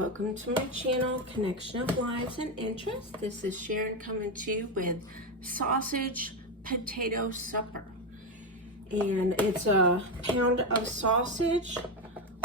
Welcome to my channel, Connection of Lives and Interests. This is Sharon coming to you with sausage potato supper. And it's a pound of sausage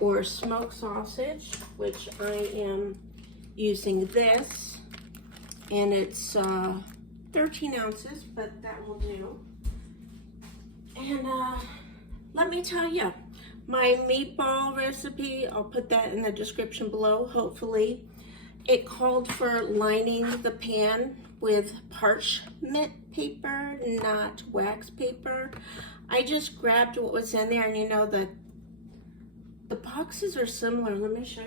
or smoked sausage, which I am using this. And it's 13 ounces, but that will do. And let me tell you, my meatball recipe, I'll put that in the description below, hopefully. It called for lining the pan with parchment paper, not wax paper. I just grabbed what was in there, and you know, the boxes are similar. Let me show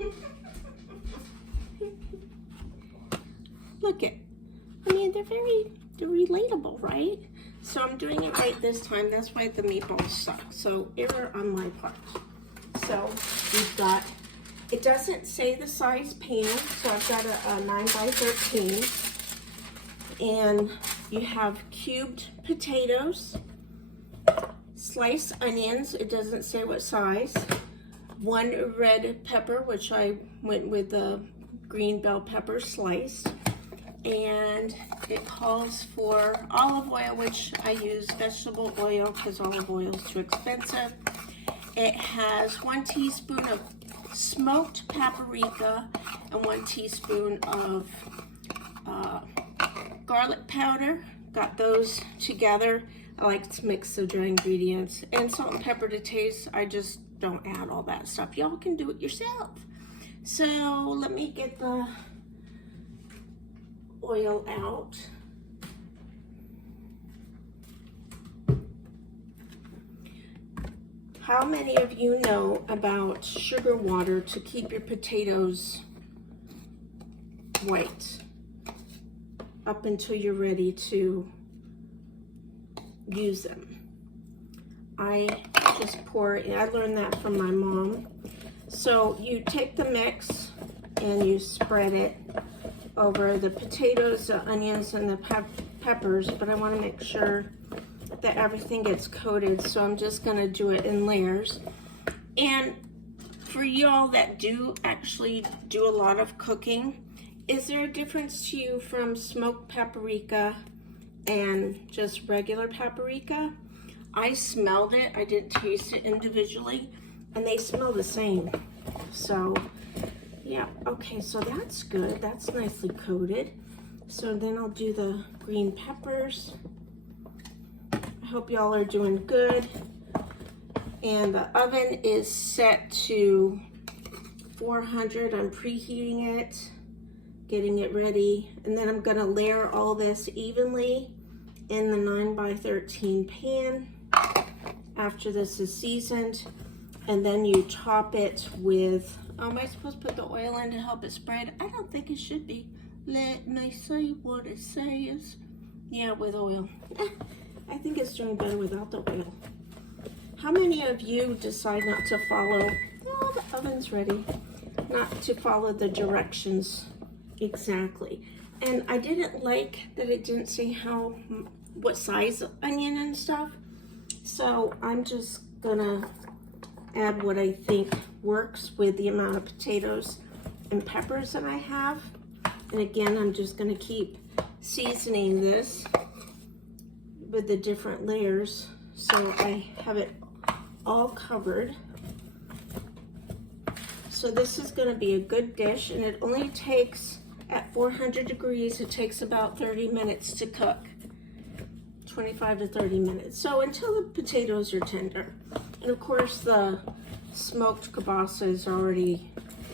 you. Look it. I mean, they're relatable, right? So I'm doing it right this time. That's why the meatballs suck. So error on my part. So we've got, it doesn't say the size pan, so I've got a 9 by 13. And you have cubed potatoes, sliced onions, it doesn't say what size, 1 red pepper, which I went with the green bell pepper sliced, and it calls for olive oil, which I use vegetable oil because olive oil is too expensive. It has 1 teaspoon of smoked paprika and 1 teaspoon of garlic powder. Got those together. I like to mix the dry ingredients, and salt and pepper to taste. I just don't add all that stuff. Y'all can do it yourself. So let me get the oil out. How many of you know about sugar water to keep your potatoes white up until you're ready to use them? I just pour it, I learned that from my mom. So you take the mix and you spread it over the potatoes, the onions, and the peppers, but I want to make sure that everything gets coated, so I'm just going to do it in layers. And for y'all that do actually do a lot of cooking, is there a difference to you from smoked paprika and just regular paprika? I smelled it, I didn't taste it individually, and they smell the same. So yeah, okay, so that's good. That's nicely coated. So then I'll do the green peppers. I hope y'all are doing good. And the oven is set to 400. I'm preheating it, getting it ready. And then I'm gonna layer all this evenly in the 9 by 13 pan after this is seasoned. And then you top it with, am I supposed to put the oil in to help it spread? I don't think it should be. Let me say what it says. Yeah, with oil. I think it's doing better without the oil. How many of you decide not to follow, oh, the oven's ready, not to follow the directions exactly? And I didn't like that it didn't say what size onion and stuff. So I'm just gonna add what I think works with the amount of potatoes and peppers that I have. And again, I'm just going to keep seasoning this with the different layers so I have it all covered. So this is going to be a good dish, and it only takes, at 400 degrees, it takes about 30 minutes to cook. 25 to 30 minutes. So until the potatoes are tender. And of course the smoked kielbasa is already,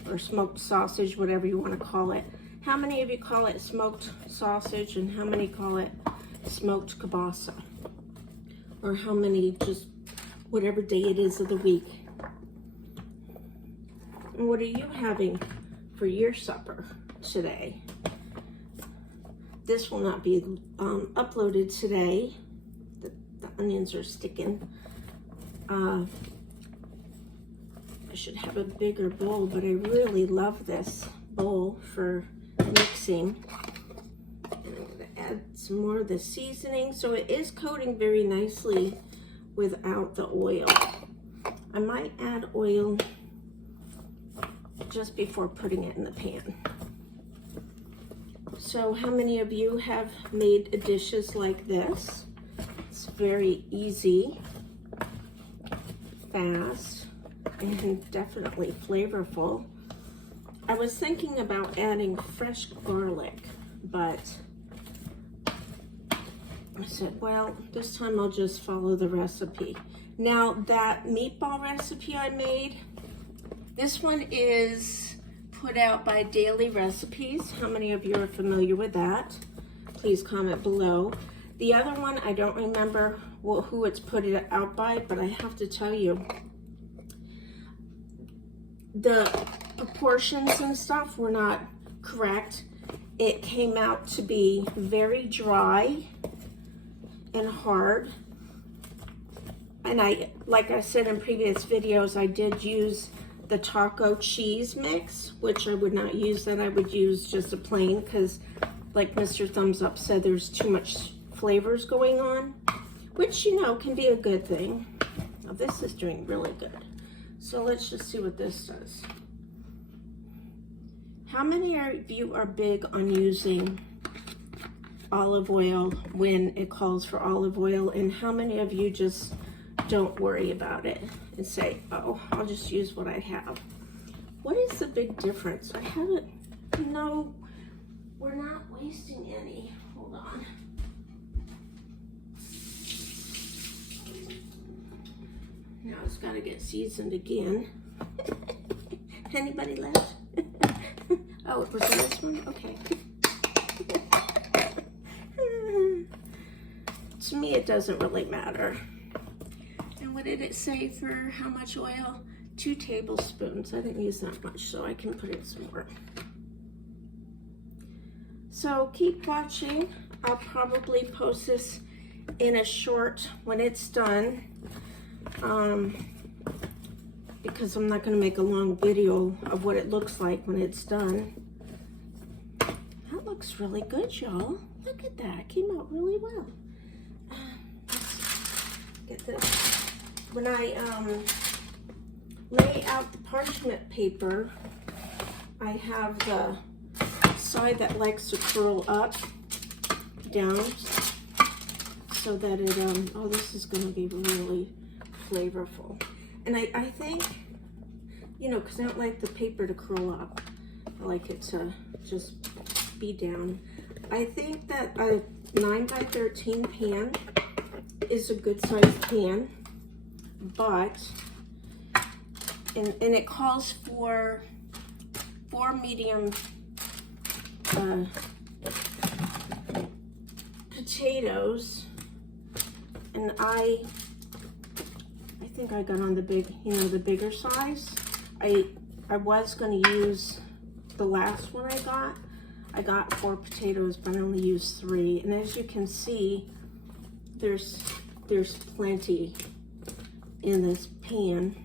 or smoked sausage, whatever you want to call it. How many of you call it smoked sausage, and how many call it smoked kielbasa? Or how many just whatever day it is of the week? And what are you having for your supper today? This will not be uploaded today. The onions are sticking. I should have a bigger bowl, but I really love this bowl for mixing. And I'm going to add some more of the seasoning. So it is coating very nicely without the oil. I might add oil just before putting it in the pan. So how many of you have made dishes like this? It's very easy, fast, and definitely flavorful. I was thinking about adding fresh garlic, but I said, well, this time I'll just follow the recipe. Now, that meatball recipe I made, this one is put out by Daily Recipes. How many of you are familiar with that? Please comment below. The other one, I don't remember who it's put it out by, but I have to tell you, the proportions and stuff were not correct. It came out to be very dry and hard. And like I said in previous videos, I did use the taco cheese mix, which I would not use that. I would use just a plain, because like Mr. Thumbs Up said, there's too much flavors going on, which, you know, can be a good thing. Now, this is doing really good. So let's just see what this does. How many of you are big on using olive oil when it calls for olive oil, and how many of you just don't worry about it and say, oh, I'll just use what I have? What is the big difference? I haven't, no, we're not wasting any. Hold on. Now it's got to get seasoned again. Anybody left? Oh, it was in this one? Okay. To me, it doesn't really matter. And what did it say for how much oil? 2 tablespoons. I didn't use that much, so I can put in some more. So keep watching. I'll probably post this in a short when it's done, because I'm not going to make a long video of what it looks like when it's done. That looks really good, y'all. Look at that. It came out really well. Let's get this. When I lay out the parchment paper, I have the side that likes to curl up down so that it, oh, this is going to be really flavorful. And I think, you know, because I don't like the paper to curl up. I like it to just be down. I think that a 9x13 pan is a good sized pan, but, and it calls for 4 medium potatoes, and I think I got on the big, you know, the bigger size. I was going to use the last one I got 4 potatoes, but I only used 3. And as you can see, there's plenty in this pan.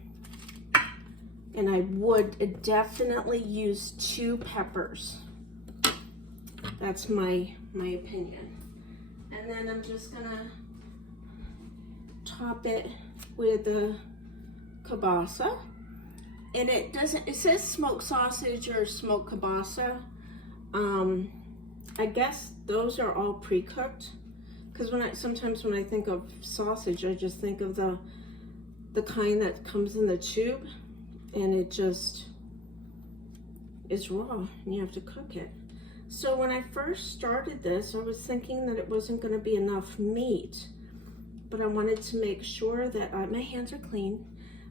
And I would definitely use 2 peppers. That's my opinion. And then I'm just gonna top it with the kielbasa. And it says smoked sausage or smoked kielbasa. I guess those are all pre-cooked, because sometimes when I think of sausage, I just think of the kind that comes in the tube, and it just is raw and you have to cook it. So when I first started this, I was thinking that it wasn't going to be enough meat, but I wanted to make sure that my hands are clean.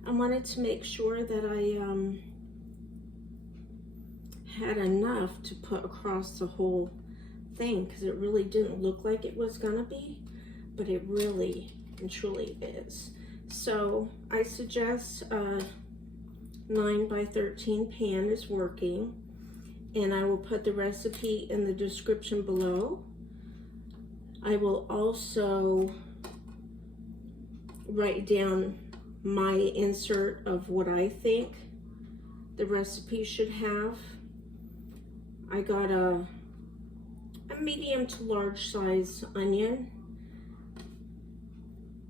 I wanted to make sure that I had enough to put across the whole thing, because it really didn't look like it was gonna be, but it really and truly is. So I suggest a 9x13 pan is working, and I will put the recipe in the description below. I will also write down my insert of what I think the recipe should have. I got a medium to large size onion,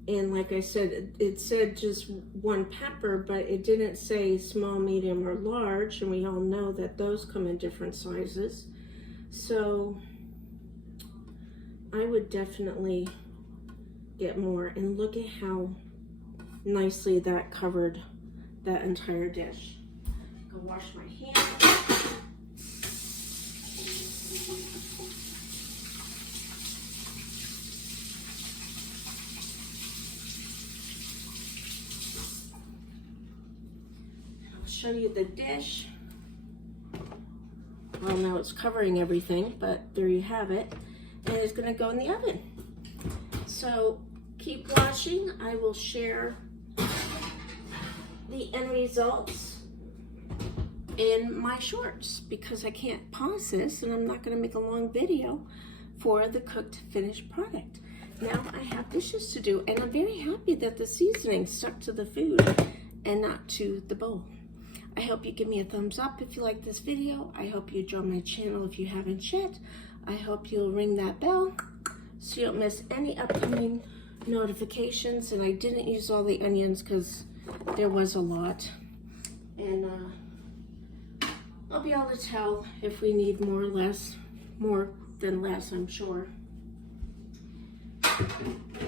And like I said, it said just 1 pepper, but it didn't say small, medium, or large. And we all know that those come in different sizes. So I would definitely get more. And look at how nicely that covered that entire dish. Go wash my hands. I'll show you the dish. Well, now it's covering everything, but there you have it. And it's going to go in the oven. So keep watching. I will share the end results in my shorts because I can't pause this and I'm not going to make a long video for the cooked finished product. Now I have dishes to do, and I'm very happy that the seasoning stuck to the food and not to the bowl. I hope you give me a thumbs up if you like this video. I hope you join my channel if you haven't yet. I hope you'll ring that bell so you don't miss any upcoming notifications. And I didn't use all the onions because there was a lot. And I'll be able to tell if we need more or less, more than less, I'm sure,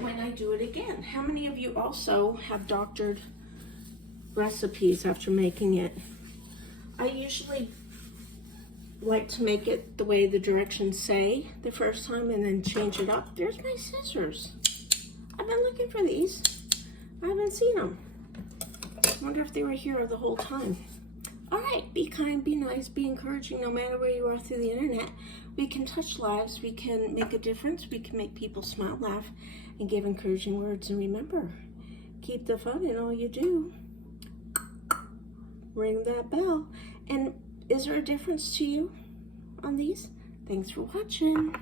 when I do it again. How many of you also have doctored recipes after making it? I usually like to make it the way the directions say the first time and then change it up. There's my scissors. I've been looking for these. I haven't seen them. I wonder if they were here the whole time. All right, be kind, be nice, be encouraging, no matter where you are through the internet. We can touch lives, we can make a difference, we can make people smile, laugh, and give encouraging words. And remember, keep the fun in all you do. Ring that bell. And is there a difference to you on these? Thanks for watching.